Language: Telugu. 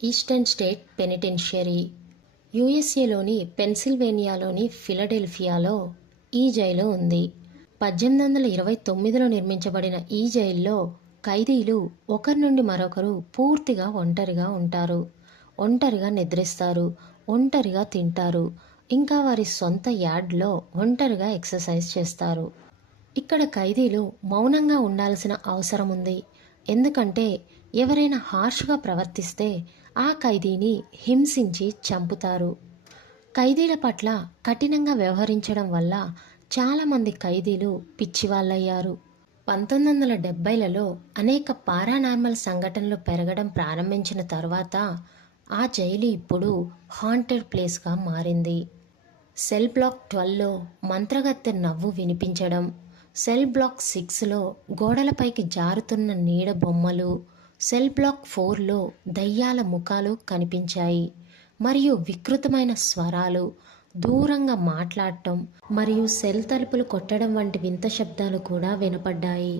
ఈస్టర్న్ స్టేట్ పెనిటెన్షియరీ యుఎస్ఏలోని పెన్సిల్వేనియాలోని ఫిలడెల్ఫియాలో ఈ జైలు ఉంది. 1829లో నిర్మించబడిన ఈ జైల్లో ఖైదీలు ఒకరి నుండి మరొకరు పూర్తిగా ఒంటరిగా ఉంటారు. ఒంటరిగా నిద్రిస్తారు, ఒంటరిగా తింటారు, ఇంకా వారి సొంత యార్డ్లో ఒంటరిగా ఎక్సర్సైజ్ చేస్తారు. ఇక్కడ ఖైదీలు మౌనంగా ఉండాల్సిన అవసరం ఉంది. ఎందుకంటే ఎవరైనా హార్ష్గా ప్రవర్తిస్తే ఆ ఖైదీని హింసించి చంపుతారు. ఖైదీల పట్ల కఠినంగా వ్యవహరించడం వల్ల చాలామంది ఖైదీలు పిచ్చివాళ్ళయ్యారు. 1970లలో అనేక పారానార్మల్ సంఘటనలు పెరగడం ప్రారంభించిన తర్వాత ఆ జైలు ఇప్పుడు హాంటెడ్ ప్లేస్గా మారింది. సెల్ బ్లాక్ 12లో మంత్రగత్తె నవ్వు వినిపించడం, సెల్ బ్లాక్ 6లో గోడలపైకి జారుతున్న నీడ బొమ్మలు, సెల్ బ్లాక్ 4లో దయ్యాల ముఖాలు కనిపించాయి మరియు వికృతమైన స్వరాలు, దూరంగా మాట్లాడటం మరియు సెల్ తలుపులు కొట్టడం వంటి వింత శబ్దాలు కూడా వినపడ్డాయి.